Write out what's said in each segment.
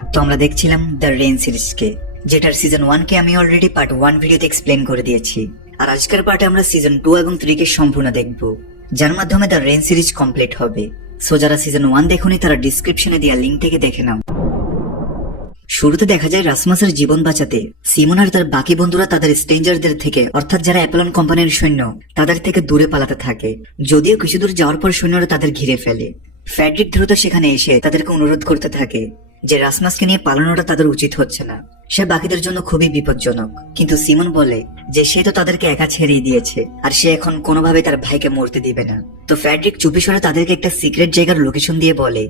তো আমরা দেখছিলাম দ্য রেইন সিরিজকে, যেটার সিজন 1 কে আমি অলরেডি পার্ট 1 ভিডিওতে এক্সপ্লেন করে দিয়েছি। আর আজকের পার্টে আমরা সিজন 2 এবং 3 কে সম্পূর্ণ দেখব, যার মাধ্যমে দ্য রেইন সিরিজ কমপ্লিট হবে। সো যারা সিজন 1 দেখোনি তারা ডিসক্রিপশনে দেওয়া লিংক থেকে দেখে নাও। শুরুতে দেখা যায় রাসমাসের জীবন বাঁচাতে সিমন আর তার বাকি বন্ধুরা তাদের স্ট্রেঞ্জারদের থেকে, অর্থাৎ যারা অ্যাপলন কোম্পানির সৈন্য, তাদের থেকে দূরে পালাতে থাকে। যদিও কিছু দূর যাওয়ার পর সৈন্যরা তাদের ঘিরে ফেলে। ফ্রেডরিক দ্রুত সেখানে এসে তাদেরকে অনুরোধ করতে থাকে যে রাসমাসকে নিয়ে পালানোটা তাদের উচিত হচ্ছে না, সে বাকিদের জন্য খুবই বিপজ্জনক। কিন্তু সিমন বলে যে সে তো তাদেরকে একা ছেড়েই দিয়েছে, আর সে এখন কোনোভাবে তার ভাইকে মরতে দিবে না। তো ফ্রেডরিক চুপি সরে তাদেরকে একটা সিক্রেট জায়গার লোকেশন দিয়ে বলে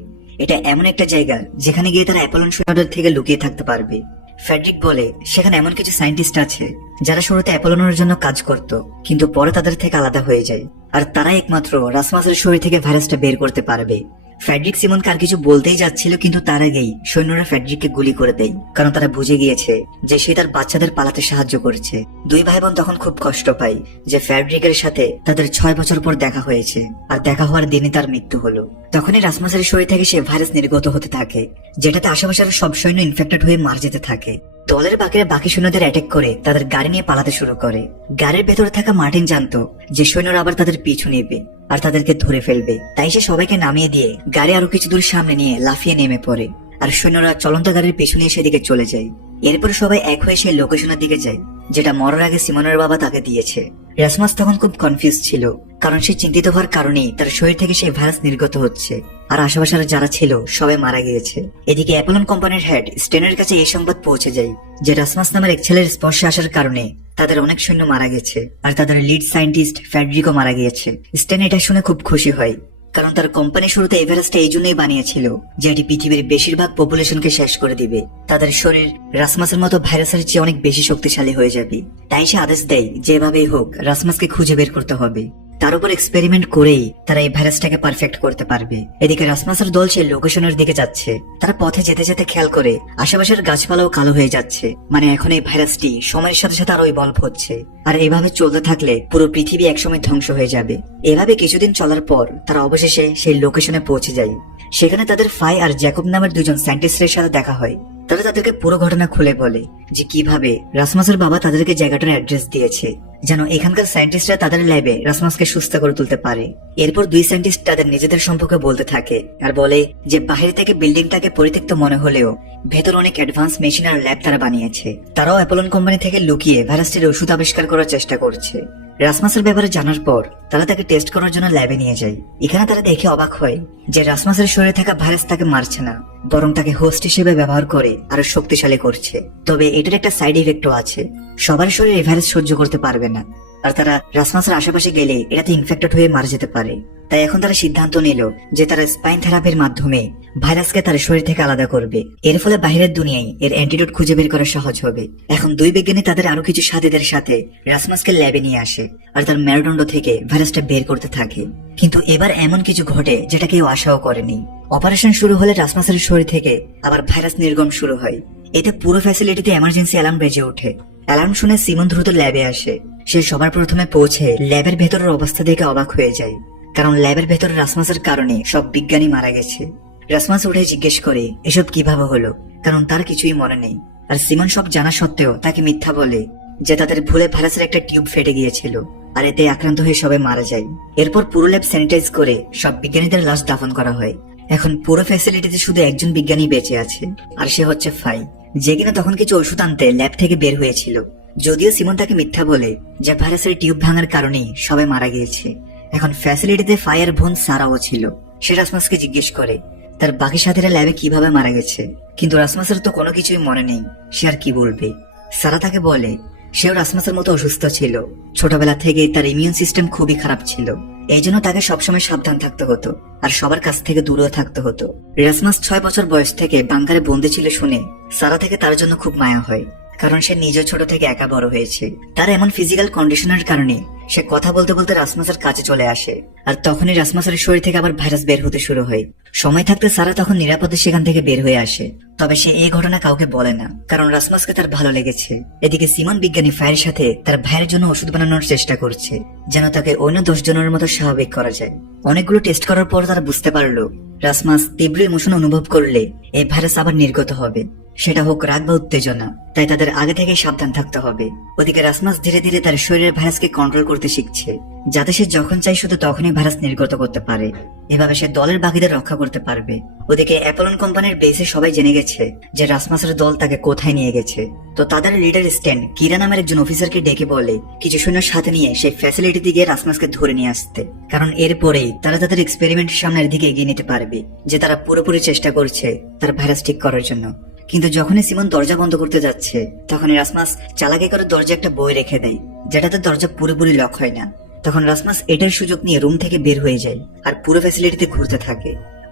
এটা এমন একটা জায়গা যেখানে গিয়ে তারা অ্যাপলন সৈন্যদের থেকে লুকিয়ে থাকতে পারবে। ফ্রেডরিক বলে সেখানে এমন কিছু সায়েন্টিস্ট আছে যারা শুরুতে অ্যাপলনের জন্য কাজ করত, কিন্তু পরে তাদের থেকে আলাদা হয়ে যায়, আর তারা একমাত্র রাসমাসের শরীর থেকে ভাইরাসটা বের করতে পারবে। ফ্রেডরিক সিমনকে আর কিছু বলতেই যাচ্ছিল, কিন্তু তার আগেই সৈন্যরা ফ্রেডরিককে গুলি করে দেয়, কারণ তারা বুঝে গিয়েছে যে সে তার বাচ্চাদের পালাতে সাহায্য করেছে। দুই ভাই বোন তখন খুব কষ্ট পায় যে ফ্রেডরিকের সাথে তাদের 6 বছর পর দেখা হয়েছে, আর দেখা হওয়ার দিনই তার মৃত্যু হলো। তখনই রাসমাসের শরীর থেকে সে ভাইরাস নির্গত হতে থাকে, যেটাতে আশেপাশের সব সৈন্য ইনফেক্টেড হয়ে মারা যেতে থাকে। দলের বাকিরা বাকি সৈন্যদের অ্যাটাক করে তাদের গাড়ি নিয়ে পালাতে শুরু করে। গাড়ির ভেতরে থাকা মার্টিন জানতো যে সৈন্যরা আবার তাদের পিছু নেবে আর তাদেরকে ধরে ফেলবে, তাই সে সবাইকে নামিয়ে দিয়ে গাড়ি আরো কিছু দূর সামনে নিয়ে লাফিয়ে নেমে পড়ে, আর সৈন্যরা চলন্ত গাড়ির পিছনে সেদিকে চলে যায়। এরপর সবাই এক হয়ে সেই লোকেশনের দিকে যায় যেটা মরার আগে সিমনের বাবা তাকে দিয়েছে। রাসমাস তখন খুব কনফিউজ ছিল, কারণ সে চিন্তিত হওয়ার কারণেই তার শরীর থেকে সেই ভাইরাস নির্গত হচ্ছে, আর আশেপাশের যারা ছিল সবাই মারা গিয়েছে। এদিকে অ্যাপলন কোম্পানির হেড স্টেনের কাছে এই সংবাদ পৌঁছে যায় যে রাসমাস নামের এক ছেলের স্পর্শে আসার কারণে তাদের অনেক সৈন্য মারা গেছে, আর তাদের লিড সায়েন্টিস্ট ফ্রেডরিকও মারা গিয়েছে। স্টেন এটা শুনে খুব খুশি হয়, কারণ তার কোম্পানি শুরুতে এই ভাইরাসটা এই জন্যই বানিয়েছিল যে এটি পৃথিবীর বেশিরভাগ পপুলেশনকে শেষ করে দিবে। তাদের শরীর রাসমাসের মতো ভাইরাসের চেয়ে অনেক বেশি শক্তিশালী হয়ে যাবে। তাই সে আদেশ দেয় যেভাবেই হোক রাসমাসকে খুঁজে বের করতে হবে, তার উপর এক্সপেরিমেন্ট করেই তারা এই ভাইরাসটাকে পারফেক্ট করতে পারবে। এদিকে রাসমাসের দল সেই লোকেশনের দিকে যাচ্ছে। তারা পথে যেতে যেতে খেয়াল করে আশেপাশের গাছপালাও কালো হয়ে যাচ্ছে, মানে এখন এই ভাইরাসটি সময়ের সাথে সাথে আরো ইভলভ হচ্ছে, আর এভাবে চলতে থাকলে পুরো পৃথিবী একসময় ধ্বংস হয়ে যাবে। এভাবে কিছুদিন চলার পর তারা অবশেষে সেই লোকেশনে পৌঁছে যায়। সেখানে তাদের ফাই আর জ্যাকব নামের দুজন সায়েন্টিস্টের সাথে দেখা হয়। তারা তাদেরকে পুরো ঘটনা খুলে বলে যে কিভাবে রাসমাসের বাবা তাদেরকে জায়গাটার অ্যাড্রেস দিয়েছে যেন এখানকার সায়েন্টিস্টরা তাদের ল্যাবে রাসমাসকে সুস্থ করে তুলতে পারে। এরপর দুই সায়েন্টিস্ট তাদের নিজেদের সম্পর্কে বলতে থাকে আর বলে যে বাহির থেকে বিল্ডিংটাকে পরিত্যক্ত মনে হলেও ভেতর অনেক অ্যাডভান্স মেশিন আর ল্যাব তারা বানিয়েছে। তারাও অ্যাপলন কোম্পানি থেকে লুকিয়ে ভাইরাসটির ওষুধ আবিষ্কার করার চেষ্টা করছে। রাসমাসের ব্যাপারে জানার পর তারা তাকে টেস্ট করার জন্য ল্যাবে নিয়ে যায়। এখানে তারা দেখে অবাক হয় যে রাসমাসের শরীরে থাকা ভাইরাস তাকে মারছে না, বরং তাকে হোস্ট হিসেবে ব্যবহার করে আরো শক্তিশালী করছে। তবে এটার একটা সাইড ইফেক্টও আছে, সবার শরীর এই ভাইরাস সহ্য করতে পারবে না, আর তারা রাসমাসের আশেপাশে গেলে এটাতে ইনফেক্টেড হয়ে মারা যেতে পারে। তাই এখন তারা সিদ্ধান্ত নিল যে তারা স্পাইন থেরাপির মাধ্যমে ভাইরাসকে তার শরীর থেকে আলাদা করবে। এর ফলে বাইরের দুনিয়ায় এর অ্যান্টিডোট খুঁজে বের করা সহজ হবে। এখন দুই বিজ্ঞানী তাদের আরো কিছু সাথীদের সাথে রাসমাসকে ল্যাবে নিয়ে আসে আর তার মেরুদণ্ড থেকে ভাইরাসটা বের করতে থাকে। কিন্তু এবার এমন কিছু ঘটে যেটা কেউ আশাও করেনি। অপারেশন শুরু হলে রাসমাসের শরীর থেকে আবার ভাইরাস নির্গম শুরু হয়। এতে পুরো ফ্যাসিলিটিতে এমার্জেন্সি অ্যালার্ম বেজে ওঠে। অ্যালার্ম শুনে সিমন দ্রুত ল্যাবে আসে। সে সবার প্রথমে পৌঁছে ল্যাবের ভেতরের অবস্থা দেখে অবাক হয়ে যায়, কারণ ল্যাবের ভেতরে রাসমাসের কারণে সব বিজ্ঞানী মারা গেছে। রাসমাস উঠে জিজ্ঞেস করে এসব কিভাবে হলো, কারণ তার কিছুই মনে নেই। আর সিমন সব জানা সত্ত্বেও তাকে মিথ্যা বলে যে তাদের ভুলে ভাইরাসের একটা টিউব ফেটে গিয়েছিল, আর এতে আক্রান্ত হয়ে সবাই মারা যায়। এরপর পুরো ল্যাব স্যানিটাইজ করে সব বিজ্ঞানীদের লাশ দাফন করা হয়। এখন পুরো ফ্যাসিলিটিতে শুধু একজন বিজ্ঞানী বেঁচে আছে, আর সে হচ্ছে ফাই, যে কিনা তখন কিছু ওষুধ আনতে ল্যাব থেকে বের হয়েছিল। যদিও সিমন তাকে মিথ্যা বলে যে ভাইরাসের টিউব ভাঙার কারণেই সবাই মারা গিয়েছে। এখন ফ্যাসিলিটিতে ফায়ার বোন সারাও ছিল। সে রাসমাসকে জিজ্ঞেস করে তার বাকি সাথীরা ল্যাবে কিভাবে মারা গেছে, কিন্তু রাসমাসের তো কোনো কিছুই মনে নেই, সে আর কি বলবে। সারা তাকে বলে সেও রাসমাসের মতো অসুস্থ ছিল, ছোটবেলা থেকে তার ইমিউন সিস্টেম খুবই খারাপ ছিল, এই জন্য তাকে সবসময় সাবধান থাকতে হতো আর সবার কাছ থেকে দূরেও থাকতে হতো। রাসমাস 6 বছর বয়স থেকে বাংকারে বন্দী ছিল শুনে সারা থেকে তার জন্য খুব মায়া হয়, কারণ সে নিজে ছোট থেকে একা বড় হয়েছে। তার এমন ফিজিক্যাল কন্ডিশনের কারণে সে কথা বলতে বলতে রাসমাসের কাছে চলে আসে, আর তখনই রাসমাসের শরীর থেকে আবার ভাইরাস বের হতে শুরু হয়। সময় থাকতে সারা তখন নিরাপদে সেখান থেকে বের হয়ে আসে। তবে সে এই ঘটনা কাউকে বলে না, কারণ রাসমাসকে তার ভালো লেগেছে। এদিকে সিমন বিজ্ঞানী ফায়ারের সাথে তার ভাইয়ের জন্য ওষুধ বানানোর চেষ্টা করছে, যেন তাকে অন্য 10 জনের মতো স্বাভাবিক করা যায়। অনেকগুলো টেস্ট করার পর তারা বুঝতে পারলো রাসমাস তীব্র ইমোশন অনুভব করলে এই ভাইরাস আবার নির্গত হবে, সেটা হোক রাগ বা উত্তেজনা। তাই তাদের আগে থেকে সাবধান থাকতে হবে। ওদিকে রাসমাস ধীরে ধীরে তার শরীরের ভাইরাসকে কন্ট্রোল করতে শিখছে, যাতে সে যখন চাই শুধু তখনই ভাইরাস নির্গত করতে পারে। এভাবে সে দলের বাকিদের রক্ষা করতে পারবে। ওদিকে অ্যাপোলন কোম্পানির বেসে সবাই জেনে গেছে যে রাসমাসের দল তাকে কোথায় নিয়ে গেছে। তো তাদের লিডার স্ট্যান কিরা নামের একজন অফিসারকে ডেকে বলে কিছু সৈন্য সাথে নিয়ে সেই ফ্যাসিলিটিতে গিয়ে রাসমাসকে ধরে নিয়ে আসতে, কারণ এরপরেই তারা তাদের এক্সপেরিমেন্ট সামনের দিকে এগিয়ে নিতে পারবে, যে তারা পুরোপুরি চেষ্টা করছে তার ভাইরাস ঠিক করার জন্য। কিন্তু যখনই সিমন দরজা বন্ধ করতে যাচ্ছে, তখনই রাসমাস চালাকি করে দরজা একটা বই রেখে দেয়, যেটাতে দরজা পুরোপুরি লক হয় না। তখন রাসমাস এটার সুযোগ নিয়ে রুম থেকে বের হয়ে যায় আর পুরো ফ্যাসিলিটিতে ঘুরতে থাকে।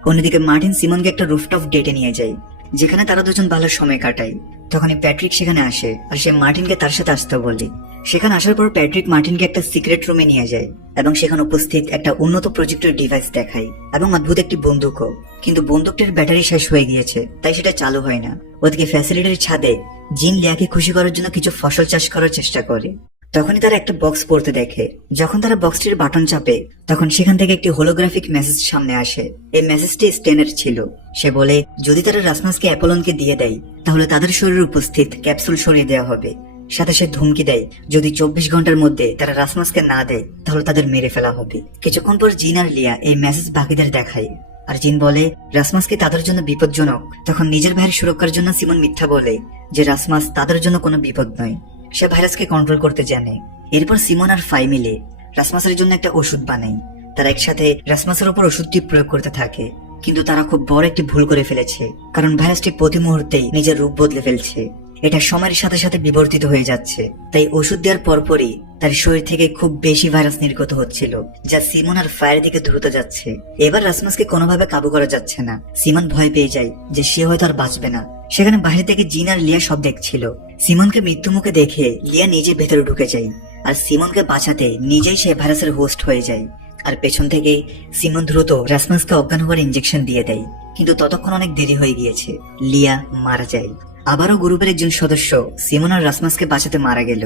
অন্যদিকে মার্টিন সিমনকে একটা রুফটপ ডেটে নিয়ে যায়, যেখানে তারা দুজন ভালো সময় কাটায়। তখনই প্যাট্রিক সেখানে আসে আর সে মার্টিনকে তার সাথে আসতে বলে। সেখানে আসার পর প্যাট্রিক মার্টিনকে একটা সিক্রেট রুমে নিয়ে যায় এবং সেখানে উপস্থিত একটা উন্নত প্রযুক্তির ডিভাইস দেখায় এবং অদ্ভুত একটি বন্দুকও। কিন্তু বন্দুকটির ব্যাটারি শেষ হয়ে গিয়েছে, তাই সেটা চালু হয় না। ওদিকে ফ্যাসিলিটির ছাদে জিন লিয়াকে খুশি করার জন্য কিছু ফসল চাষ করার চেষ্টা করে। তখনই তারা একটা বক্স পড়তে দেখে। যখন তারা বক্সটির বাটন চাপে, তখন সেখান থেকে একটি হোলোগ্রাফিক মেসেজ সামনে আসে। এই মেসেজটি স্টেনের ছিল। সে বলে যদি তারা রাসমাসকে অ্যাপোলনকে দিয়ে দেয়, তাহলে তাদের শরীরে উপস্থিত ক্যাপসুল সরিয়ে দেওয়া হবে। সাথে সে ধমকি দেয় যদি 24 ঘন্টার মধ্যে তারা রাসমাসকে না দেয়, তাহলে তাদের মেরে ফেলা হবে। কিছুক্ষণ পর জিন আর লিয়া এই মেসেজ বাকিদের দেখায়, আর জিন বলে রাসমাসকে তাদের জন্য বিপজ্জনক। তখন নিজের ভাইয়ের সুরক্ষার জন্য সিমন মিথ্যা বলে যে রাসমাস তাদের জন্য কোনো বিপদ নয়, সে ভাইরাসকে কন্ট্রোল করতে জানে। এরপর সিমন আর ফাই মিলে রাসমাসের জন্য একটা ওষুধ বানায়। তারা একসাথে রাসমাসের উপর ওষুধটি প্রয়োগ করতে থাকে, কিন্তু তারা খুব বড় একটি ভুল করে ফেলেছে, কারণ ভাইরাসটি প্রতি মুহূর্তেই নিজের রূপ বদলে ফেলছে। এটা সময়ের সাথে সাথে বিবর্তিত হয়ে যাচ্ছে। তাই ওষুধ দেওয়ার পরপরই তার শরীর থেকে খুব বেশি ভাইরাস নির্গত হচ্ছিল, যা সিমন আর ফায়ার দিকে দ্রুত যাচ্ছে। এবার রাসমাসকে কোনোভাবে কাবু করা যাচ্ছে না। সিমন ভয় পেয়ে যায় যে সে হয়তো আর বাঁচবে না। সেখানে বাইরে থেকে জিন আর লিয়া সব দেখছিল। সিমনকে মৃত্যু মুখে দেখে লিয়া নিজে ভেতরে ঢুকে যায়, আর সিমনকে বাঁচাতে নিজেই সে ভাইরাসের হোস্ট হয়ে যায়। আর পেছন থেকে সিমন দ্রুত রাসমাসকে অজ্ঞান হওয়ার ইঞ্জেকশন দিয়ে দেয়, কিন্তু ততক্ষণ অনেক দেরি হয়ে গিয়েছে। লিয়া মারা যায়। আবারও গ্রুপের একজন সদস্য সিমন আর রাসমাসকে বাঁচাতে মারা গেল।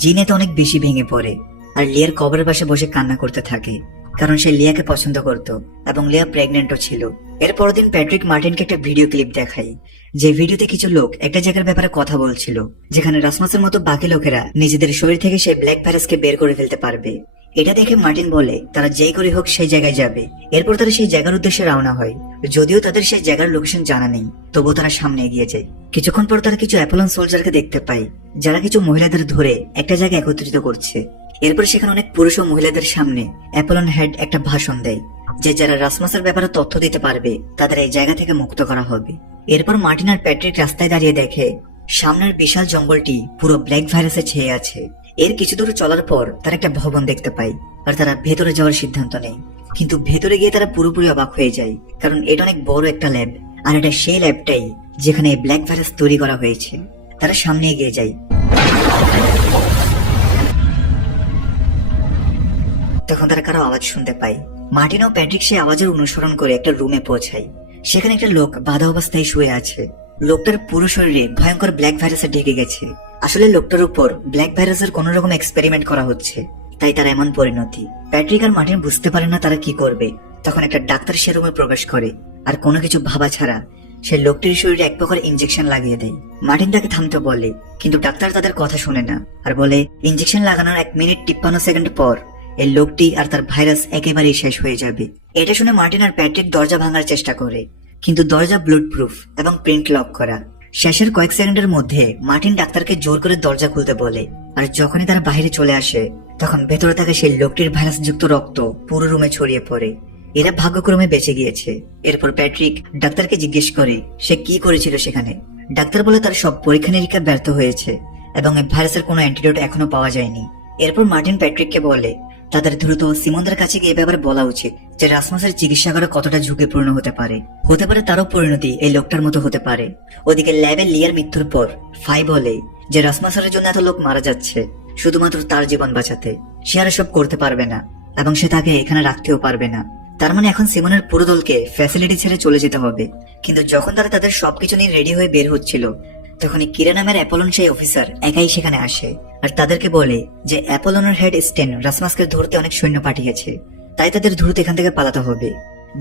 জিনে তো অনেক বেশি ভেঙে পড়ে আর লিয়ার কবরের পাশে বসে কান্না করতে থাকে, কারণ সে লিয়াকে পছন্দ করত এবং লিয়া প্রেগনেন্টও ছিল। এর পরের দিন প্যাট্রিক মার্টিনকে একটা ভিডিও ক্লিপ দেখায়, যে ভিডিওতে কিছু লোক একটা জায়গার ব্যাপারে কথা বলছিল, যেখানে রাসমাসের মতো বাকি লোকেরা নিজেদের শরীর থেকে সেই ব্ল্যাক ভাইরাসকে বের করে ফেলতে পারবে। এটা দেখে মার্টিন বলে তারা যেই করে হোক সেই জায়গায় যাবে। এরপর তারা সেই জায়গার উদ্দেশ্যে রওনা হয়। যদিও তাদের সেই জায়গার লোকেশন জানা নেই, তবুও তারা সামনে এগিয়ে যায়। কিছুক্ষণ পর তারা কিছু অ্যাপোলন সোলজারকে দেখতে পায়, যারা কিছু মহিলাদের ধরে একটা জায়গায় একত্রিত করছে। এরপর সেখানে অনেক পুরুষ ও মহিলাদের সামনে অ্যাপোলন হেড একটা ভাষণ দেয়, যে যারা রাসমাসের ব্যাপারে তথ্য দিতে পারবে তাদের এই জায়গা থেকে মুক্ত করা হবে। এরপর মার্টিন আর প্যাট্রিক রাস্তায় দাঁড়িয়ে দেখে সামনের বিশাল জঙ্গলটি পুরো ব্ল্যাক ভাইরাসে ছেয়ে আছে। এর কিছু দূর চলার পর তারা একটা ভবন দেখতে পায়, আর তারা ভেতরে যাওয়ার সিদ্ধান্ত নেয়। কিন্তু ভেতরে গিয়ে তারা পুরোপুরি অবাক হয়ে যায়, কারণ এটা অনেক বড় একটা ল্যাব, আর এটা সেই ল্যাবটাই যেখানে ব্ল্যাক ভাইরাস তৈরি করা হয়েছে। তারা সামনে এগিয়ে যায়। তখন তারা কারো আওয়াজ শুনতে পায়। মার্টিন ও প্যাট্রিক সেই আওয়াজের অনুসরণ করে একটা রুমে পৌঁছায়। সেখানে একটা লোক বাধা অবস্থায় শুয়ে আছে। লোকটার পুরো শরীরে ভয়ঙ্কর ব্ল্যাক ভাইরাসে ঢেকে গেছে। আসলে লোকটার উপর ব্ল্যাক ভাইরাসের কোন রকম এক্সপেরিমেন্ট করা হচ্ছে, তাই তার এমন পরিণতি। প্যাট্রিক আর মার্টিন বুঝতে পারে না তারা কি করবে। তখন একটা ডাক্তার সে রুমে প্রবেশ করে, আর কোনো কিছু ভাবা ছাড়া সে লোকটির শরীরে এক প্রকার ইঞ্জেকশন লাগিয়ে দেয়। মার্টিন তাকে থামতে বলে, কিন্তু ডাক্তার তাদের কথা শুনে না, আর বলে ইঞ্জেকশন লাগানোর 1 মিনিট 53 সেকেন্ড পর এই লোকটি আর তার ভাইরাস একেবারেই শেষ হয়ে যাবে। এটা শুনে মার্টিন আর প্যাট্রিক দরজা ভাঙার চেষ্টা করে, কিন্তু দরজা ব্লুড প্রুফ এবং প্রিন্ট লক করা। শেষের কয়েক সেকেন্ডের মধ্যে মার্টিন ডাক্তারকে জোর করে দরজা খুলতে বলে, আর যখনই তারা বাইরে চলে আসে, তখন ভেতরে থাকা সেই লোকটির ভাইরাস যুক্ত রক্ত পুরো রুমে ছড়িয়ে পড়ে। এরা ভাগ্যক্রমে বেঁচে গিয়েছে। এরপর প্যাট্রিক ডাক্তারকে জিজ্ঞেস করে সে কি করেছিল সেখানে। ডাক্তার বলে তার সব পরীক্ষা নিরীক্ষা ব্যর্থ হয়েছে এবং এই ভাইরাসের কোনো অ্যান্টিডোট এখনো পাওয়া যায়নি। এরপর মার্টিন প্যাট্রিককে বলে তাদের দ্রুত সিমনদের কাছে গিয়ে ব্যাপারে বলা উচিত, যে রাসমাসের চিকিৎসা করা কতটা ঝুঁকিপূর্ণ হতে পারে তারও পরিণতি এই লোকটার মতো হতে পারে। ওদিকে ল্যাবে লিয়ার মৃত্যুর পর ফাই বলে যে রাসমাসের জন্য এত লোক মারা যাচ্ছে শুধুমাত্র তার জীবন বাঁচাতে, সে আর সব করতে পারবে না এবং সে তাকে এখানে রাখতেও পারবে না। তার মানে এখন সিমনের পুরো দলকে ফ্যাসিলিটি ছেড়ে চলে যেতে হবে। কিন্তু যখন তারা তাদের সবকিছু নিয়ে রেডি হয়ে বের হচ্ছিল, তখনই কিরা নামের অ্যাপোলন সেই অফিসার একাই সেখানে আসে আর তাদেরকে বলে যে অ্যাপোলনের হেড স্টেন রাসমাসকে ধরতে অনেক সৈন্য পাঠিয়েছে, তাই তাদের দ্রুত এখান থেকে পালাতে হবে।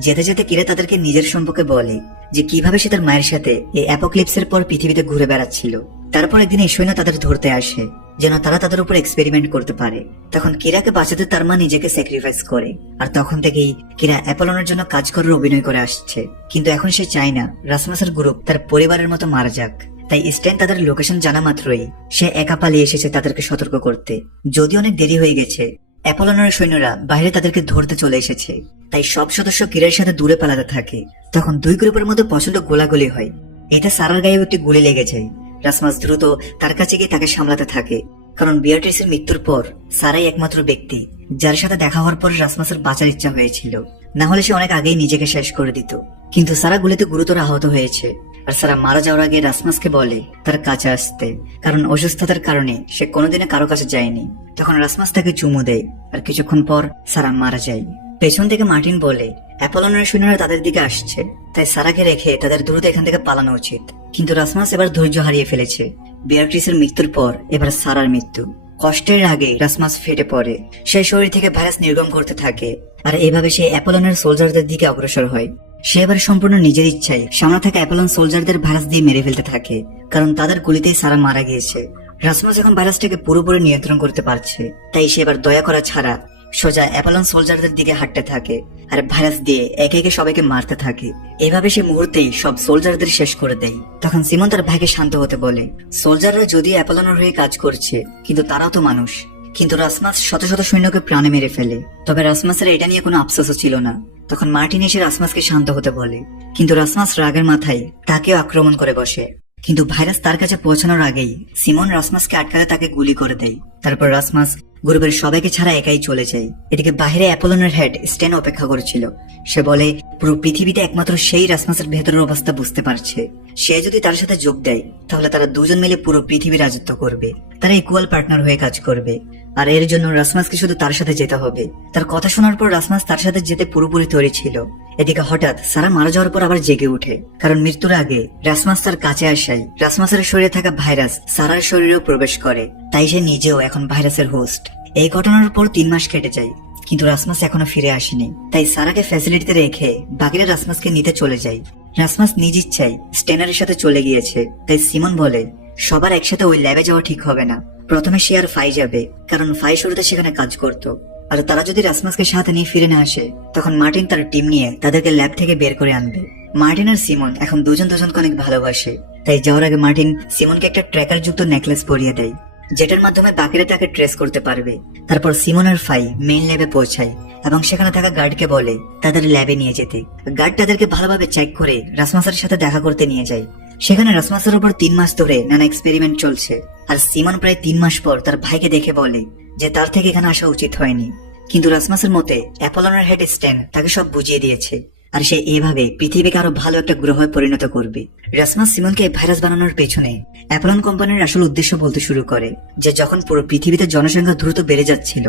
যেতে যেতে কিরা তাদেরকে নিজের সম্পর্কে বলে যে কিভাবে সে তার মায়ের সাথে এই অ্যাপোক্লিপসের পর পৃথিবীতে ঘুরে বেড়াচ্ছিল। তারপর একদিন এই সৈন্য তাদের ধরতে আসে যেন তারা তাদের উপর এক্সপেরিমেন্ট করতে পারে। তখন কিরাকে বাঁচাতে তার মা নিজেকে স্যাক্রিফাইস করে আর তখন থেকেই কিরা অ্যাপোলনের জন্য কাজ করার অভিনয় করে আসছে। কিন্তু এখন সে চায় না রাসমাসের গ্রুপ তার পরিবারের মতো মারা যাক, তাই স্ট্যান তাদের লোকেশন জানা মাত্রই সে একা পালিয়ে এসেছে তাদেরকে সতর্ক করতে। যদি অনেক দেরি হয়ে গেছে, অ্যাপোলনের সৈন্যরা বাইরে তাদেরকে ধরতে চলে এসেছে, তাই সব সদস্য কিরার সাথে দূরে পালাতে থাকে। তখন দুই গ্রুপের মধ্যে প্রচন্ড গোলাগুলি হয়। এতে সারার গায়ে একটি গুলি লেগে যায়। রাসমাস দ্রুত তার কাছে গিয়ে তাকে সামলাতে থাকে, কারণ বিয়াট্রিসের মৃত্যুর পর সারাই একমাত্র ব্যক্তি যার সাথে দেখা হওয়ার পর রাসমাসের বাঁচার ইচ্ছা হয়েছিল, না হলে সে অনেক আগেই নিজেকে শেষ করে দিত। কিন্তু সারা গুলিতে গুরুতর আহত হয়েছে আর সারা মারা যাওয়ার আগে রাসমাসকে বলে তার কাছে আসতে, কারণ অসুস্থতার কারণে সে কোনোদিনে কারো কাছে যায়নি। তখন রাসমাস তাকে চুমু দেয় আর কিছুক্ষণ পর সারা মারা যায়। পেছন থেকে মার্টিন বলে অ্যাপোলনের সৈন্যরা তাদের দিকে আসছে, তাই সারাকে রেখে তাদের দ্রুত এখান থেকে পালানো উচিত। কিন্তু রাসমাস এবার ধৈর্য হারিয়ে ফেলেছে। বিয়াট্রিসের মৃত্যুর পর এবার সারার মৃত্যু। কষ্টের আগে রাসমাস ফেটে পড়ে, সে শরীর থেকে ভাইরাস নির্গম করতে থাকে আর এভাবে সে অ্যাপোলনের সোলজারদের দিকে অগ্রসর হয়। সে এবার সম্পূর্ণ নিজের ইচ্ছায় সামনে থাকা অ্যাপোলন সোলজারদের ভাইরাস দিয়ে মেরে ফেলতে থাকে, কারণ তাদের গুলিতেই সারা মারা গিয়েছে। রাসমাস এখন ভাইরাসটাকে পুরোপুরি নিয়ন্ত্রণ করতে পারছে, তাই সে এবার দয়া করা ছাড়া সোজা অ্যাপোলন সোলজারদের দিকে হাঁটতে থাকে আর ভাইরাস দিয়ে একে একে সবাইকে মারতে থাকে। এভাবে সে মুহূর্তেই সব সোলজারদের শেষ করে দেয়। তখন সিমন তার ভাইকে শান্ত হতে বলে। সোলজাররা যদিও অ্যাপোলনের হয়ে কাজ করছে, কিন্তু তারাও তো মানুষ। কিন্তু রাসমাস শত শত সৈন্যকে প্রাণে মেরে ফেলে, তবে রাসমাসের এটা নিয়ে কোনো আফসোসও ছিল না। তখন মার্টিন এসে রাসমাসকে শান্ত হতে বলে, কিন্তু রাসমাস রাগের মাথায় তাকেও আক্রমণ করে বসে। কিন্তু ভাইরাস তার কাছে পৌঁছানোর আগেই সিমন রাসমাসকে আটকাতে তাকে গুলি করে দেয়। তারপর রাসমাস গ্রুপের সবাইকে ছাড়া একাই চলে যায়। এদিকে বাইরে অ্যাপোলনের হেড স্টেন অপেক্ষা করেছিল। সে বলে পুরো পৃথিবীতে একমাত্র সেই রাসমাসের ভেতরের অবস্থা বুঝতে পারছে। সে যদি তার সাথে যোগ দেয় তাহলে তারা দুজন মিলে পুরো পৃথিবী রাজত্ব করবে, তারা ইকুয়াল পার্টনার হয়ে কাজ করবে। আর এর জন্য রাসমাসকে শুধু তার সাথে যেতে হবে। তার কথা শোনার পর রাসমাস তার সাথে যেতে পুরোপুরি তৈরি ছিল। এদিকে হঠাৎ সারা মারা যাওয়ার পর আবার জেগে উঠে, কারণ মৃত্যুর আগে রাসমাস তার কাছে আসায় রাসমাসের শরীরে থাকা ভাইরাস সারার শরীরেও প্রবেশ করে, তাই সে নিজেও এখন ভাইরাসের হোস্ট। এই ঘটনার পর 3 মাস কেটে যায়, কিন্তু রাসমাস এখনো ফিরে আসেনি। তাই সারাকে ফ্যাসিলিটিতে রেখে বাকিরা রাসমাসকে নিতে চলে যায়। রাসমাস নিজ ইচ্ছায় স্টেনারের সাথে চলে গিয়েছে, তাই সিমন বলে সবার একসাথে ওই ল্যাবে যাওয়া ঠিক হবে না। প্রথমে সে আর ফাই যাবে, কারণ ফাই শুরুতে সেখানে কাজ করত। আর তারা যদি রাসমাসকে সাথে নিয়ে ফিরে না আসে, তখন মার্টিন তার টিম নিয়ে তাদেরকে ল্যাব থেকে বের করে আনবে। মার্টিন আর সিমন এখন দুজন দুজনকে অনেক ভালোবাসে, তাই যাওয়ার আগে মার্টিন সিমনকে একটা ট্র্যাকার যুক্ত নেকলেস পরিয়ে দেয়, যেটার মাধ্যমে বাকিরা তাকে ট্রেস করতে পারবে। তারপর সিমন আর ফাই মেইন ল্যাবে পৌঁছায় এবং সেখানে থাকা গার্ডকে বলে তাদের ল্যাবে নিয়ে যেতে। গার্ড তাদেরকে ভালোভাবে চেক করে রাসমাসের সাথে দেখা করতে নিয়ে যায়। সেখানে রাসমাসের উপর 3 মাস ধরে নানা এক্সপেরিমেন্ট চলছে। আর সিমন প্রায় 3 মাস পর তার ভাইকে দেখে বলে যে তার থেকে এখানে আসা উচিত হয়নি। কিন্তু রাসমাসের মতে অ্যাপোলনের হেড স্টেন তাকে সব বুঝিয়ে দিয়েছে, আর সে এভাবে পৃথিবীকে আরো ভালো একটা গ্রহে পরিণত করবে। রাসমাস সিমনকে ভাইরাস বানানোর পেছনে অ্যাপোলন কোম্পানির আসল উদ্দেশ্য বলতে শুরু করে যে যখন পুরো পৃথিবীতে জনসংখ্যা দ্রুত বেড়ে যাচ্ছিল,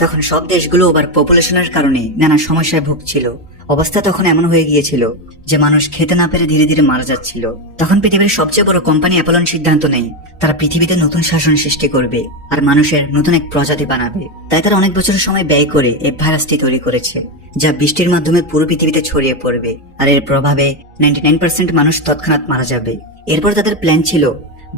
তখন সব দেশগুলো ওভার পপুলেশনের কারণে নানা সমস্যায় ভুগছিল। অবস্থা তখন এমন হয়ে গিয়েছিল যে মানুষ খেতে না পেরে ধীরে ধীরে মারা যাচ্ছিল। তখন পৃথিবীর সবচেয়ে বড় কোম্পানি অ্যাপোলন সিদ্ধান্ত নেয় তারা পৃথিবীতে নতুন শাসন সৃষ্টি করবে আর মানুষের নতুন এক প্রজাতি বানাবে। তাই তারা অনেক বছরের সময় ব্যয় করে এই ভাইরাসটি তৈরি করেছে, যা বৃষ্টির মাধ্যমে পুরো পৃথিবীতে ছড়িয়ে পড়বে। আর এর প্রভাবে 99% মানুষ তৎক্ষণাৎ মারা যাবে। এরপর তাদের প্ল্যান ছিল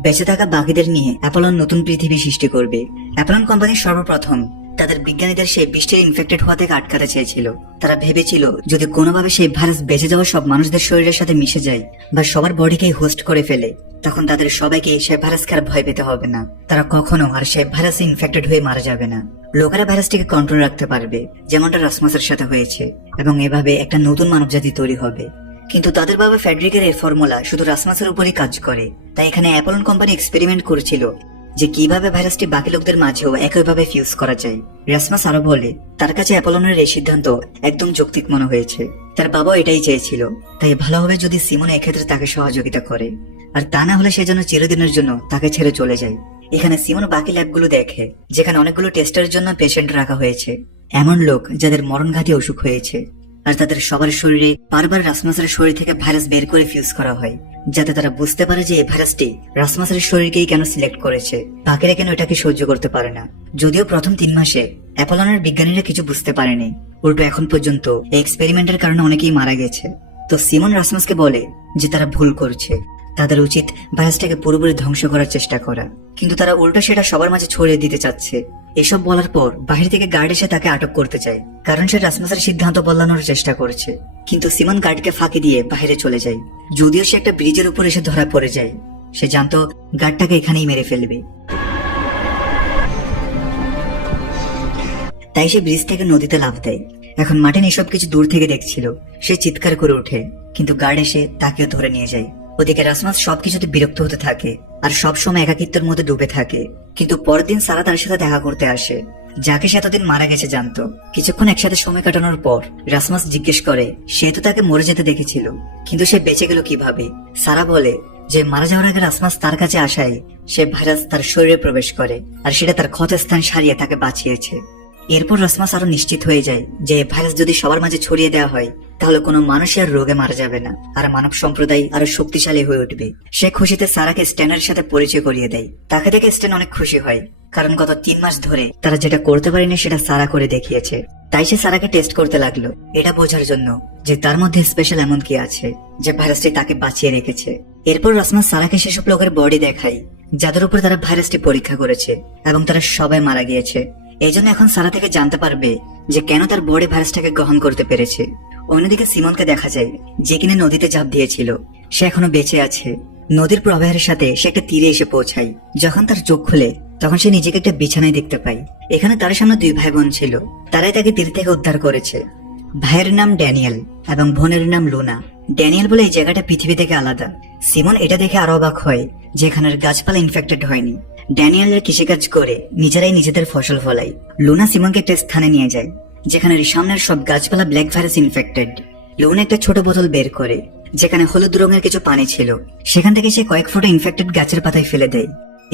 বেঁচে থাকা বাকিদের নিয়ে অ্যাপোলন নতুন পৃথিবী সৃষ্টি করবে। অ্যাপোলন কোম্পানি সর্বপ্রথম তাদের বিজ্ঞানীদের সেই বৃষ্টির ইনফেক্টেড হওয়া থেকে আটকাতে চেয়েছিল। তারা ভেবেছিল যদি কোনোভাবে সেই ভাইরাস বেঁচে যাওয়া সব মানুষদের শরীরের সাথে মিশে যায় বা সবার বডিকেই হোস্ট করে ফেলে, তখন তাদের সবাইকে সেই ভাইরাসকে আর ভয় পেতে হবে না। তারা কখনো আর সেই ভাইরাসে ইনফেক্টেড হয়ে মারা যাবে না। লোকেরা ভাইরাসটিকে কন্ট্রোল রাখতে পারবে, যেমনটা রাসমাসের সাথে হয়েছে, এবং এভাবে একটা নতুন মানবজাতি তৈরি হবে। কিন্তু তাদের বাবা ফেডরিকের এই ফর্মুলা শুধু রাসমাসের উপরই কাজ করে। তাই এখানে অ্যাপোলন কোম্পানি এক্সপেরিমেন্ট করেছিল যে কিভাবে ভাইরাসটি বাকি লোকদের মাঝেও একইভাবে ফিউজ করা যায়। রাসমাস আরো বলে তার কাছে অ্যাপোলনের এই সিদ্ধান্ত একদম যৌক্তিক মনে হয়েছে। তার বাবা এটাই চেয়েছিল, তাই ভালো হবে যদি সিমন এক্ষেত্রে তাকে সহযোগিতা করে, আর তা না হলে সে যেন চিরদিনের জন্য তাকে ছেড়ে চলে যায়। এখানে সিমন বাকি ল্যাবগুলো দেখে যেখানে অনেকগুলো টেস্টের জন্য পেশেন্ট রাখা হয়েছে, এমন লোক যাদের মরণঘাতী অসুখ হয়েছে, আর তাদের সবার শরীরে বারবার রাসমাসের শরীর থেকে ভাইরাস বের করে ফিউজ করা হয়, যাতে তারা বুঝতে পারে যে এই ভাইরাসটি রাসমাসের শরীরকেই কেন সিলেক্ট করেছে, বাকিরা কেন এটাকে সহ্য করতে পারে না। যদিও প্রথম 3 মাসে অ্যাপোলনের বিজ্ঞানীরা কিছু বুঝতে পারেনি, উল্টো এখন পর্যন্ত এই এক্সপেরিমেন্টের কারণে অনেকেই মারা গেছে। তো সিমন রাসমাসকে বলে যে তারা ভুল করছে, তাদের উচিত ভাইরাসটাকে পুরোপুরি ধ্বংস করার চেষ্টা করা, কিন্তু তারা উল্টো সেটা সবার মাঝে ছড়িয়ে দিতে চাচ্ছে। এসব বলার পর বাহির থেকে গার্ড এসে তাকে আটক করতে চায়, কারণ সে রাসমাসের সিদ্ধান্ত বদলানোর চেষ্টা করছে। কিন্তু সিমন গার্ডকে ফাঁকি দিয়ে বাইরে চলে যায়। যদিও সে একটা ব্রিজের উপর এসে ধরা পড়ে যায়, সে জানতো গার্ডটাকে এখানেই মেরে ফেলবে। তাই সে ব্রিজ থেকে নদীতে লাফ দেয়। এখন মার্টিন এসব কিছু দূর থেকে দেখছিল, সে চিৎকার করে ওঠে, কিন্তু গার্ড এসে তাকেও ধরে নিয়ে যায়। ওদিকে রাসমাস সবকিছুতে বিরক্ত হতে থাকে আর সবসময় একাকিত্বের মধ্যে ডুবে থাকে। কিন্তু পরের দিন সারা তার সাথে দেখা করতে আসে, যাকে সে এতদিন মারা গেছে জানতো। কিছুক্ষণ একসাথে সময় কাটানোর পর রাসমাস জিজ্ঞেস করে সে তো তাকে মরে যেতে দেখেছিল, কিন্তু সে বেঁচে গেল কিভাবে। সারা বলে যে মারা যাওয়ার আগে রাসমাস তার কাছে আসায় সে ভাইরাস তার শরীরে প্রবেশ করে আর সেটা তার ক্ষতস্থান সারিয়ে তাকে বাঁচিয়েছে। এরপর রাসমাস আরো নিশ্চিত হয়ে যায় যে ভাইরাস যদি সবার মাঝে ছড়িয়ে দেওয়া হয় তাহলে কোনো মানুষ আর রোগে মারা যাবে না, আর মানব সম্প্রদায় আরো শক্তিশালী হয়ে উঠবে। সে খুশিতে সারাকে স্ট্যানের সাথে পরিচয় করিয়ে দেয়। তাকে দেখে স্ট্যান অনেক খুশি হয়, কারণ গত 3 মাস ধরে তারা যেটা করতে পারেনি সেটা সারা করে দেখিয়েছে। তাই সে সারাকে টেস্ট করতে লাগলো, এটা বোঝার জন্য যে তার মধ্যে স্পেশাল এমন কি আছে যে ভাইরাসটি তাকে বাঁচিয়ে রেখেছে। এরপর রাসমাস সারাকে সেসব লোকের বডি দেখায় যাদের উপর তারা ভাইরাসটি পরীক্ষা করেছে, এবং তারা সবাই মারা গিয়েছে। এই জন্য এখন সারা থেকে জানতে পারবে যে কেন তার বডি ভাইরাসটাকে গ্রহণ করতে পেরেছে। অন্যদিকে সিমনকে দেখা যায় যে কিনা নদীতে ঝাঁপ দিয়েছিল, সে এখনো বেঁচে আছে। নদীর প্রবাহের সাথে সে একটা তীরে এসে পৌঁছায়। যখন তার চোখ খুলে তখন সে নিজেকে একটা বিছানায় দেখতে পায়। এখানে তার সামনে 2 ভাই বোন ছিল, তারাই তাকে তীর থেকে উদ্ধার করেছে। ভাইয়ের নাম ড্যানিয়েল এবং বোনের নাম লুনা। ড্যানিয়েল বলে এই জায়গাটা পৃথিবী থেকে আলাদা। সিমন এটা দেখে আরো অবাক হয় যে এখানের গাছপালা ইনফেক্টেড হয়নি। ড্যানিয়েলের কৃষিকাজ করে নিজেরাই নিজেদের ফসল ফলায়। লুনা সিমনকে একটা স্থানে নিয়ে যায় যেখানে সামনের সব গাছপালা ব্ল্যাক ভাইরাস ইনফেক্টেড। লুনা একটা ছোট বোতল বের করে যেখানে হলুদ রঙের কিছু পানি ছিল, সেখান থেকে সে কয়েক ফোঁটা ইনফেক্টেড গাছের পাতায় ফেলে দেয়।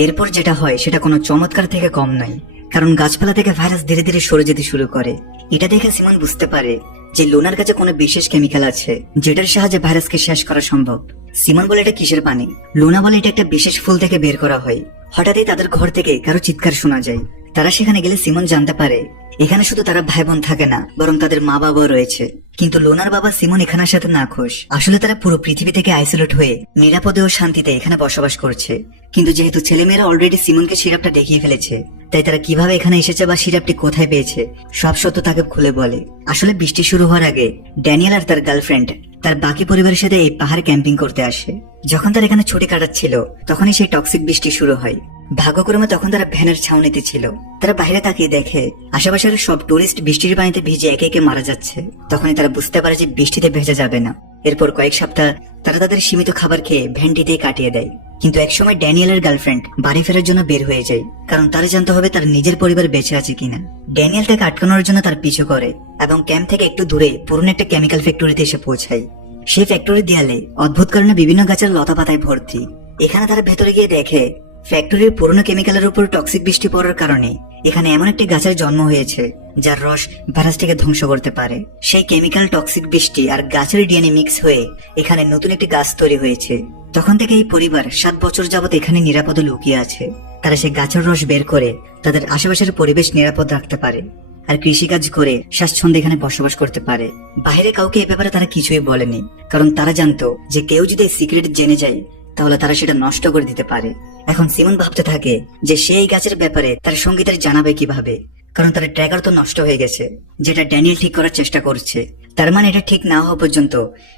এরপর যেটা হয় সেটা কোনো চমৎকার থেকে কম নয়, কারণ গাছপালা থেকে ভাইরাস ধীরে ধীরে সরে যেতে শুরু করে। এটা দেখে সিমন বুঝতে পারে যে লুনার কাছে কোনো বিশেষ কেমিক্যাল আছে যেটার সাহায্যে ভাইরাসকে শেষ করা সম্ভব। সিমন বলে এটা কিসের পানি, লুনা বলে এটা একটা বিশেষ ফুল থেকে বের করা হয়। হঠাৎই তাদের ঘর থেকে কারো চিৎকার শোনা যায়। তারা সেখানে গেলে সিমন জানতে পারে এখানে শুধু তারা ভাই বোন থাকে না, বরং তাদের মা বাবাও রয়েছে। কিন্তু লোনার বাবা সিমন এখানের সাথে না খুশ। আসলে তারা পুরো পৃথিবী থেকে আইসোলেট হয়ে নিরাপদে ও শান্তিতে এখানে বসবাস করছে। কিন্তু যেহেতু ছেলেমেয়েরা অলরেডি সিমনকে সিরাপটা দেখিয়ে ফেলেছে, তাই তারা কিভাবে এখানে এসেছে বা সিরাপটি কোথায় পেয়েছে সব সত্য তাকে খুলে বলে। আসলে বৃষ্টি শুরু হওয়ার আগে ড্যানিয়েল আর তার গার্লফ্রেন্ড তার বাকি পরিবারের সাথে এই পাহাড়ে ক্যাম্পিং করতে আসে। যখন তারা এখানে ছুটি কাটাচ্ছিল তখনই সেই টক্সিক বৃষ্টি শুরু হয়। ভাগ্যক্রমে তখন তারা ভ্যানের ছাউনিতে ছিল। তারা বাইরে তাকিয়ে দেখে আশেপাশের সব টুরিস্ট বৃষ্টির পানিতে ভিজে একে একে মারা যাচ্ছে। তখনই তারা বুঝতে পারে যে বৃষ্টিতে ভেজা যাবে না। এরপর কয়েক সপ্তাহ তারা তাদের সীমিত খাবার খেয়ে ভ্যানটিতেই কাটিয়ে দেয়। কিন্তু একসময় ড্যানিয়েলের গার্লফ্রেন্ড বাড়ি ফেরার জন্য বের হয়ে যায়, কারণ তারা জানতে হবে তার নিজের পরিবার বেঁচে আছে কিনা। ড্যানিয়েল তাকে আটকানোর জন্য তার পিছু করে এবং ক্যাম্প থেকে একটু দূরে পুরনো একটা কেমিক্যাল ফ্যাক্টরিতে এসে পৌঁছায়। সেই ফ্যাক্টরির দেয়ালে অদ্ভুত কারণে বিভিন্ন গাছের লতা পাতায় ভর্তি। এখানে তারা ভেতরে গিয়ে দেখে ফ্যাক্টরির পুরনো কেমিক্যালের উপর টক্সিক বৃষ্টি পড়ার কারণে এখানে এমন একটি গাছের জন্ম হয়েছে যার রস ভাইরাসটিকে ধ্বংস করতে পারে। সেই কেমিক্যাল টক্সিক বৃষ্টি আর গাছের ডিএনএ মিক্স হয়ে এখানে নতুন একটি গাছ তৈরি হয়েছে। তখন থেকে এই পরিবার 7 বছর যাবত এখানে নিরাপদে লুকিয়ে আছে। তারা সেই গাছের রস বের করে তাদের আশেপাশের পরিবেশ নিরাপদ রাখতে পারে আর কৃষিকাজ করে স্বাচ্ছন্দ্যে এখানে বসবাস করতে পারে। বাইরে কাউকে এ ব্যাপারে তারা কিছুই বলেনি, কারণ তারা জানতো যে কেউ যদি সিক্রেট জেনে যায় তাহলে তারা সেটা নষ্ট করে দিতে পারে। এখন সিমন ভাবতে থাকে যে সেই গাছের ব্যাপারে তার সঙ্গীদের জানাবে কিভাবে, কারণ তার ট্র্যাকার তো নষ্ট হয়ে গেছে, যেটা ড্যানিয়েল ঠিক করার চেষ্টা করছে। তার মানে এটা ঠিক না হওয়া পর্যন্ত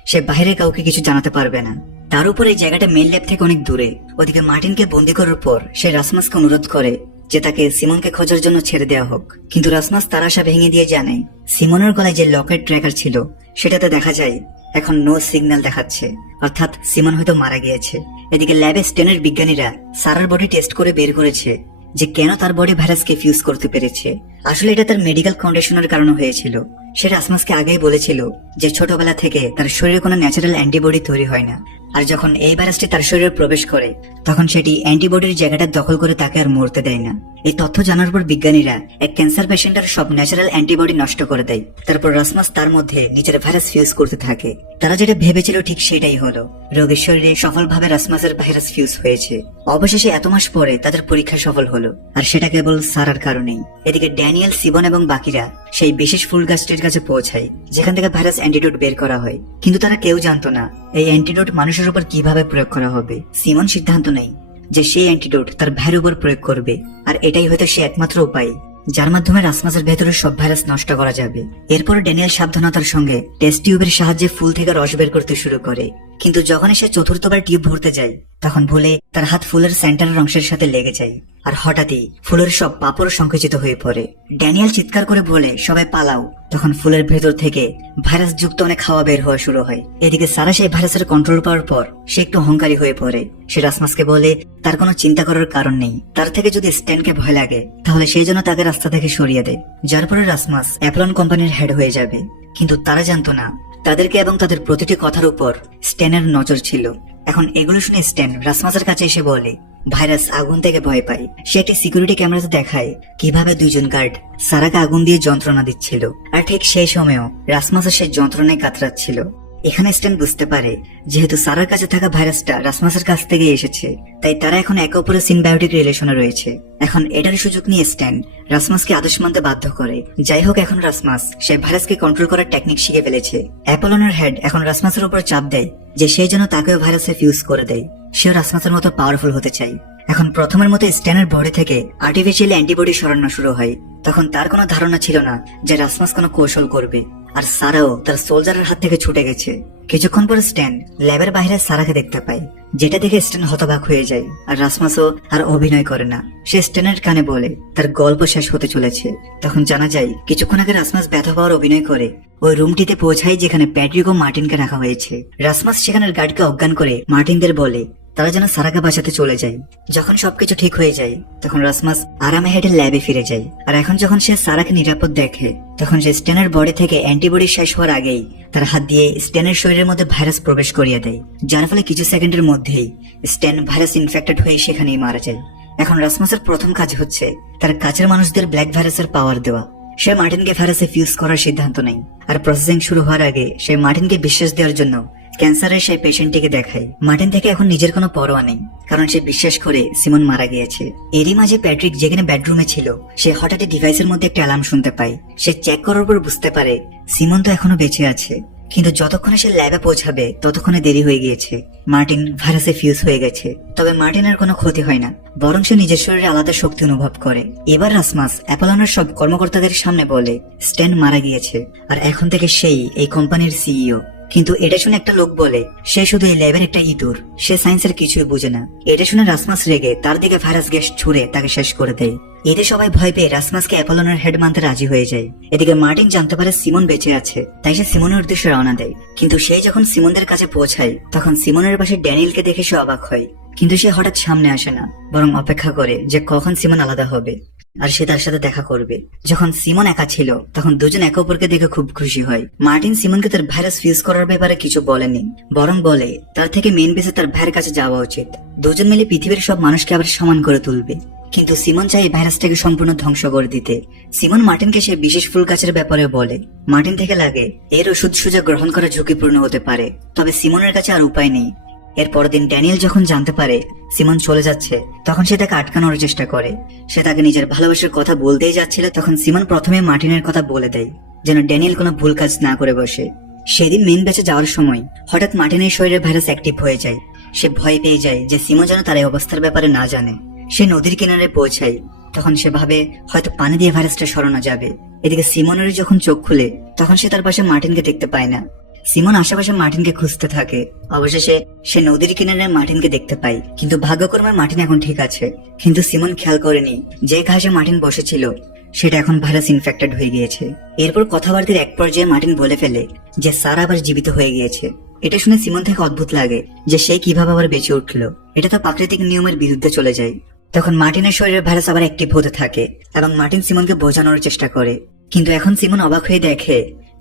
সে বাইরে কাউকে কিছু জানাতে পারবে না। তার উপর এই জায়গাটা মেল ল্যাব থেকে অনেক দূরে। ওদিকে মার্টিনকে বন্দি করার পর সে রাসমাসকে অনুরোধ করে যে তাকে সিমনকে খোঁজার জন্য ছেড়ে দেওয়া হোক, কিন্তু রাসমাস তার আশা ভেঙে দিয়ে জানে সিমনের গলায় যে লকেট ট্র্যাকার ছিল সেটাতে দেখা যায় এখন নো সিগন্যাল দেখাচ্ছে, অর্থাৎ সিমন হয়তো মারা গিয়েছে। এদিকে ল্যাবে স্টেনের বিজ্ঞানীরা সারার বডি টেস্ট করে বের করেছে যে কেন তার বডি ভাইরাসকে ফিউজ করতে পেরেছে। আসলে এটা তার মেডিকেল কন্ডিশনের কারণে হয়েছিল। সে রাসমাসকে আগেই বলেছিল যে ছোটবেলা থেকে তার শরীরে কোনো ন্যাচারাল অ্যান্টিবডি তৈরি হয় না, আর যখন এই ভাইরাসটি তার শরীরে প্রবেশ করে তখন সেটি অ্যান্টিবডির জায়গাটা দখল করে তাকে আর মরতে দেয় না। এই তথ্য জানার পর বিজ্ঞানীরা এক ক্যান্সার পেশেন্টের সব ন্যাচারাল অ্যান্টিবডি নষ্ট করে দেয়। তারপর রাসমাস তার মধ্যে নিজের ভাইরাস ফিউজ করতে থাকে। তারা যেটা ভেবেছিল ঠিক সেটাই হলো, রোগীর শরীরে সফলভাবে রাসমাসের ভাইরাস ফিউজ হয়েছে। অবশেষে এত মাস পরে তাদের পরীক্ষা সফল হলো, আর সেটা কেবল সারার কারণেই। এদিকে ড্যানিয়েল, সিবন এবং বাকিরা সেই বিশেষ ফুল গাছটির কাছে পৌঁছায় যেখান থেকে ভাইরাস অ্যান্টিডোট বের করা হয়, কিন্তু তারা কেউ জানতো না এই অ্যান্টিডোট মানুষের উপর কিভাবে প্রয়োগ করা হবে। সিমন সিদ্ধান্ত নেয় যে সেই অ্যান্টিডোট তার ভাইয়ের উপর প্রয়োগ করবে, আর এটাই হয়তো সে একমাত্র উপায় যার মাধ্যমে রাসমাসের ভেতরের সব ভাইরাস নষ্ট করা যাবে। এরপর ড্যানিয়েল সাবধানতার সঙ্গে টেস্ট টিউবের সাহায্যে ফুল থেকে রস বের করতে শুরু করে, কিন্তু যখনই সে চতুর্থবার টিউব ভরতে যায় তখন ভুলে তার হাত ফুলের সেন্টারের অংশের সাথে লেগে যায়, আর হঠাৎই ফুলের সব পাপড় সংকুচিত হয়ে পড়ে। ড্যানিয়েল চিৎকার করে বলে, সবাই পালাও। তখন ফুলের ভেতর থেকে ভাইরাস যুক্ত অনেক হাওয়া বের হওয়া শুরু হয়। এদিকে সারা সেই ভাইরাসের কন্ট্রোল পাওয়ার পর সে একটু অহংকারী হয়ে পড়ে। সে রাসমাসকে বলে তার কোনো চিন্তা করার কারণ নেই, তার থেকে যদি স্ট্যানকে ভয় লাগে তাহলে সেই জন্য তাকে রাস্তা থেকে সরিয়ে দেয়, যার পরে রাসমাস অ্যাপলন কোম্পানির হেড হয়ে যাবে। কিন্তু তারা জানতো না তাদেরকে এবং তাদের প্রতিটি কথার উপর স্ট্যানের নজর ছিল। এখন এগুলো শুনে স্ট্যান রাসমাসের কাছে এসে বলে ভাইরাস আগুন থেকে ভয় পায়। সে একটি সিকিউরিটি ক্যামেরাতে দেখায় কিভাবে দুইজন গার্ড সারাকে আগুন দিয়ে যন্ত্রণা দিচ্ছিল, আর ঠিক সেই সময়েও রাসমাসের সেই যন্ত্রণায় কাতরাচ্ছিল। এখানে স্ট্যান বুঝতে পারে যেহেতু সারার কাছে থাকা ভাইরাসটা রাসমাসের কাছ থেকে এসেছে, তাই তারা এখন একে অপরের সিম্বায়োটিক রিলেশনে রয়েছে। এখন এটার সুযোগ নিয়ে স্ট্যান রাসমাসকে আদেশ মানতে বাধ্য করে। যাই হোক, এখন রাসমাস সে ভাইরাসকে কন্ট্রোল করার টেকনিক শিখে ফেলেছে। অ্যাপোলনের হেড এখন রাসমাসের উপর চাপ দেয় যে সেই জন্য তাকেও ভাইরাসে ফিউজ করে দেয়। সেও রাসমাসের মতো পাওয়ারফুল হতে চায়। এখন প্রথমের মতো স্ট্যানের বডি থেকে আর্টিফিশিয়াল অ্যান্টিবডি সরানো শুরু হয়। তখন তার কোনো ধারণা ছিল না যে রাসমাস কোনো কৌশল করবে, আর সারাও তার সোলজারের হাত থেকে ছুটে গেছে। কিছুক্ষণ পর স্ট্যান ল্যাবের বাইরে সারাকে দেখতে পায়, যেটা দেখে স্ট্যান হতবাক হয়ে যায়। আর রাসমাসও আর অভিনয় করে না, সে স্ট্যানের কানে বলে তার গল্প শেষ হতে চলেছে। তখন জানা যায় কিছুক্ষণ আগে রাসমাস ব্যথা পাওয়ার অভিনয় করে ওই রুমটিতে পৌঁছায় যেখানে প্যাট্রিক ও মার্টিনকে রাখা হয়েছে। রাসমাস সেখানের গার্ডকে অজ্ঞান করে মার্টিনদের বলে তারা যেন সারাকে বাঁচাতে চলে যায়। যখন সবকিছু ঠিক হয়ে যায় তখন রাসমাস আরামে হেঁটে ল্যাবে ফিরে যায়। আর এখন যখন সে সারাকে নিরাপদ দেখে তখন সে স্ট্যানের বডি থেকে অ্যান্টিবডি শেষ হওয়ার আগেই তার হাত দিয়ে স্ট্যানের শরীরের মধ্যে ভাইরাস প্রবেশ করিয়ে দেয়, যার ফলে কিছু সেকেন্ডের মধ্যেই স্ট্যান ভাইরাস ইনফেক্টেড হয়ে সেখানেই মারা যায়। এখন রাসমাসের প্রথম কাজ হচ্ছে তার কাছের মানুষদের ব্ল্যাক ভাইরাসের পাওয়ার দেওয়া। সে মার্টিনকে ভাইরাসে ফিউজ করার সিদ্ধান্ত নেয়, আর প্রসেসিং শুরু হওয়ার আগে সে মার্টিনকে বিশ্বাস দেওয়ার জন্য ক্যান্সারের সেই পেশেন্টটিকে দেখায়। মার্টিন থেকে এখন নিজের কোনো পরোয়া নেই, কারণ সে বিশ্বাস করে সিমন মারা গিয়েছে। এরই মাঝে প্যাট্রিক যেখানে বেডরুমে ছিল সে হঠাৎই ডিভাইসের মধ্যে একটা অ্যালার্ম শুনতে পায়। সে চেক করার পর বুঝতে পারে সিমন তো এখনো বেঁচে আছে, কিন্তু যতক্ষণে সে ল্যাবে পৌঁছাবে ততক্ষণে দেরি হয়ে গিয়েছে। মার্টিন ভাইরাসে ফিউজ হয়ে গেছে। তবে মার্টিনের কোনো ক্ষতি হয় না, বরং সে নিজের শরীরে আলাদা শক্তি অনুভব করে। এবার রাসমাস অ্যাপোলনের সব কর্মকর্তাদের সামনে বলে স্ট্যান মারা গিয়েছে, আর এখন থেকে সেই এই কোম্পানির সিইও। কিন্তু এটা শুনে একটা লোক বলে সে শুধু এই ল্যাবের একটা ইঁদুর, সে সায়েন্সের কিছুই বুঝে না। এটা শুনে রাসমাস রেগে তার দিকে ভাইরাস গ্যাস ছুড়ে তাকে শেষ করে দেয়। এতে সবাই ভয় পেয়ে রাসমাসকে অ্যাপোলনের হেড মানতে রাজি হয়ে যায়। এদিকে মার্টিন জানতে পারে সিমন বেঁচে আছে, তাই সে সিমনের উদ্দেশ্যে রওনা দেয়। কিন্তু সে যখন সিমনদের কাছে পৌঁছায় তখন সিমনের পাশে ড্যানিয়েলকে দেখে সে অবাক হয়। কিন্তু সে হঠাৎ সামনে আসে না, বরং অপেক্ষা করে যে কখন সিমন আলাদা হবে আর সে তার সাথে দেখা করবে। যখন সিমন একা ছিল তখন দুজন একে অপরকে দেখে খুব খুশি হয়। মার্টিন সিমনকে তার ভাইরাস ফিউজ করার ব্যাপারে কিছু বলেনি, বরং বলে তার থেকে মেন বেসে তার ভাইয়ের কাছে যাওয়া উচিত। দুজন মিলে পৃথিবীর সব মানুষকে আবার সমান করে তুলবে। কিন্তু সিমন চাই ভাইরাসটাকে সম্পূর্ণ ধ্বংস করে দিতে। সিমন মার্টিনকে সে বিশেষ ফুল গাছের ব্যাপারে বলে। মার্টিন থেকে লাগে এর ওষুধ সোজা গ্রহণ করা ঝুঁকিপূর্ণ হতে পারে, তবে সিমনের কাছে আর উপায় নেই। এর পরের দিন ড্যানিয়েল যখন জানতে পারে সিমন চলে যাচ্ছে তখন সে তাকে আটকানোর চেষ্টা করে। সে তাকে নিজের ভালোবাসার কথা বলতেই যাচ্ছিল তখন সিমন প্রথমে মার্টিনের কথা বলে দেয় যেন ড্যানিয়েল কোনো ভুল কাজ না করে বসে। সেদিন মেন ব্যাচে যাওয়ার সময় হঠাৎ মার্টিনের শরীরে ভাইরাস অ্যাক্টিভ হয়ে যায়। সে ভয় পেয়ে যায় যে সিমন যেন তার এই অবস্থার ব্যাপারে না জানে। সে নদীর কিনারে পৌঁছায়, তখন সে ভাবে হয়তো পানি দিয়ে ভাইরাসটা সরানো যাবে। এদিকে সিমনের যখন চোখ খুলে তখন সে তার পাশে মার্টিনকে দেখতে পায় না। সিমন আশেপাশে মার্টিনকে খুঁজতে থাকে। অবশেষে সে নদীর কিনারে মার্টিনকে দেখতে পায়, কিন্তু ভাগ্যক্রমে মার্টিন এখন ঠিক আছে। কিন্তু সিমন খেয়াল করেনি যে ঘাসে মার্টিন বসেছিল সেটা এখন ভাইরাস ইনফেক্টেড হয়ে গিয়েছে। এরপর কথাবার্তার এক পর্যায়ে মার্টিন বলে ফেলে যে সারা আবার জীবিত হয়ে গিয়েছে। এটা শুনে সিমন থেকে অদ্ভুত লাগে যে সে কিভাবে আবার বেঁচে উঠলো। এটা তো প্রাকৃতিক নিয়মের বিরুদ্ধে চলে যায়। তখন মার্টিনের শরীরে ভাইরাস আবার অ্যাক্টিভ হতে থাকে এবং মার্টিন সিমনকে বোঝানোর চেষ্টা করে কিন্তু এখন সিমন অবাক হয়ে দেখে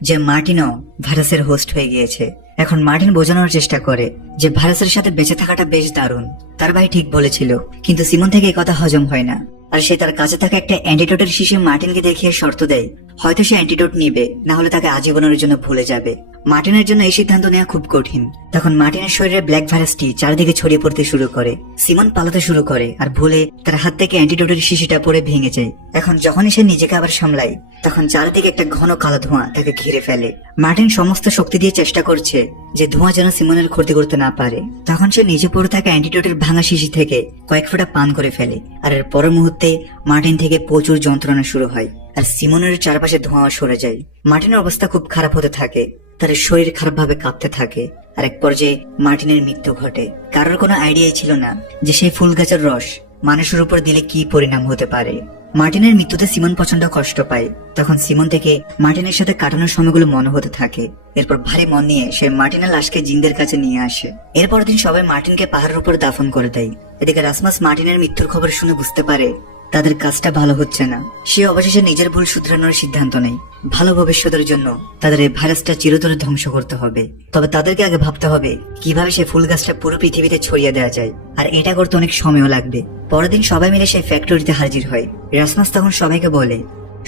যে মার্টিনও ভাইরাসের হোস্ট হয়ে গিয়েছে। এখন মার্টিন বোঝানোর চেষ্টা করে যে ভাইরাসের সাথে বেঁচে থাকাটা বেশ দারুণ, তার ভাই ঠিক বলেছিল। কিন্তু সিমন থেকে এই কথা হজম হয় না, আর সে তার কাছে থাকা একটা অ্যান্টিডোটের শিশি মার্টিনকে দেখিয়ে শর্ত দেয়, হয়তো সে অ্যান্টিডোট নিবে, না হলে তাকে আজীবনের জন্য ভুলে যাবে। মার্টিনের জন্য এই সিদ্ধান্ত নেওয়া খুব কঠিন। তখন মার্টিনের শরীরে ব্ল্যাক ভাইরাসটি চারদিকে ছড়িয়ে পড়তে শুরু করে। সিমন পালাতে শুরু করে আর ভুলে তার হাত থেকে অ্যান্টিডোটের শিশিটা পড়ে ভেঙে যায়। এখন যখনই সে নিজেকে আবার সামলায়, তখন চারিদিকে একটা ঘন কালো ধোঁয়া তাকে ঘিরে ফেলে। মার্টিন সমস্ত শক্তি দিয়ে চেষ্টা করছে যে ধোঁয়া যেন সিমনের ক্ষতি করতে না পারে। তখন সে নিজে পড়ে থাকা অ্যান্টিডোটের ভাঙা শিশি থেকে কয়েক ফোঁটা পান করে ফেলে, আর এর পরের মুহূর্তে মার্টিন থেকে প্রচুর যন্ত্রণা শুরু হয় আর সিমনের চারপাশে ধোঁয়া সরে যায়। মার্টিনের অবস্থা খুব খারাপ হতে থাকে, তার শরীর খারাপ ভাবে কাঁপতে থাকে, আর এক পর্যায়ে মার্টিনের মৃত্যু ঘটে। কারোর কোনো আইডিয়াই ছিল না যে সেই ফুল গাছের রস মানুষের উপর দিলে কি পরিণাম হতে পারে। মার্টিনের মৃত্যুতে সিমন প্রচন্ড কষ্ট পায়। তখন সিমন থেকে মার্টিনের সাথে কাটানোর সময়গুলো মনে হতে থাকে। এরপর ভারী মন নিয়ে সে মার্টিনের লাশকে জিনদের কাছে নিয়ে আসে। এরপর দিন সবাই মার্টিনকে পাহাড়ের উপর দাফন করে দেয়। এদিকে রাসমাস মার্টিনের মৃত্যুর খবর শুনে বুঝতে পারে তাদের কাজটা ভালো হচ্ছে না। সে অবশেষে নিজের ভুল শুধরানোর সিদ্ধান্ত নেয়। ভালো ভবিষ্যতের জন্য তাদের এই ভাইরাসটা চিরতরে ধ্বংস করতে হবে। তবে তাদেরকে আগে ভাবতে হবে কিভাবে সে ফুল গাছটা পুরো পৃথিবীতে ছড়িয়ে দেওয়া যায়, আর এটা করতে অনেক সময়ও লাগবে। পরের দিন সবাই মিলে সেই ফ্যাক্টরিতে হাজির হয়। রাসমাস তখন সবাইকে বলে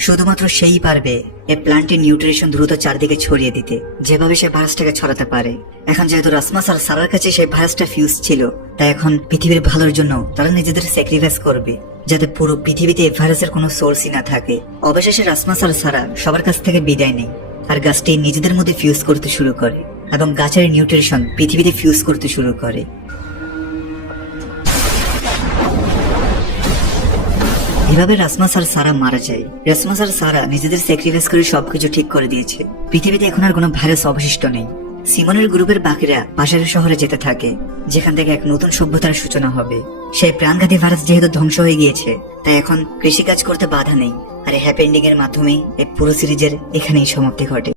শুধুমাত্র সেই পারবে এই প্ল্যান্টের নিউট্রিশন দ্রুত চারদিকে ছড়িয়ে দিতে, যেভাবে সে ভাইরাসটাকে ছড়াতে পারে। এখন যেহেতু রাসমাস আর সারার কাছে সেই ভাইরাসটা ফিউজ ছিল, তাই এখন পৃথিবীর ভালোর জন্য তারা নিজেদের স্যাক্রিফাইস করবে, যাতে পুরো পৃথিবীতে এই ভাইরাসের কোনো সোর্সই না থাকে। অবশেষে রাসমাস আর সারা সবার কাছ থেকে বিদায় নেই, আর গাছটি নিজেদের মধ্যে ফিউজ করতে শুরু করে এবং গাছের নিউট্রিশন পৃথিবীতে ফিউজ করতে শুরু করে। এভাবে রাসমাস আর সারা মারা যায়। রাসমাস আর সারা নিজেদের স্যাক্রিফাইস করে সবকিছু ঠিক করে দিয়েছে। পৃথিবীতে এখন আর কোনো ভাইরাস অবশিষ্ট নেই। সিমনের গ্রুপের বাকিরা পাশের শহরে যেতে থাকে, যেখান থেকে এক নতুন সভ্যতার সূচনা হবে। সেই প্রাণঘাতী ভাইরাস যেহেতু ধ্বংস হয়ে গিয়েছে, তাই এখন কৃষিকাজ করতে বাধা নেই। আর এই হ্যাপি এন্ডিং এর মাধ্যমে এই পুরো সিরিজের এখানেই সমাপ্তি ঘটে।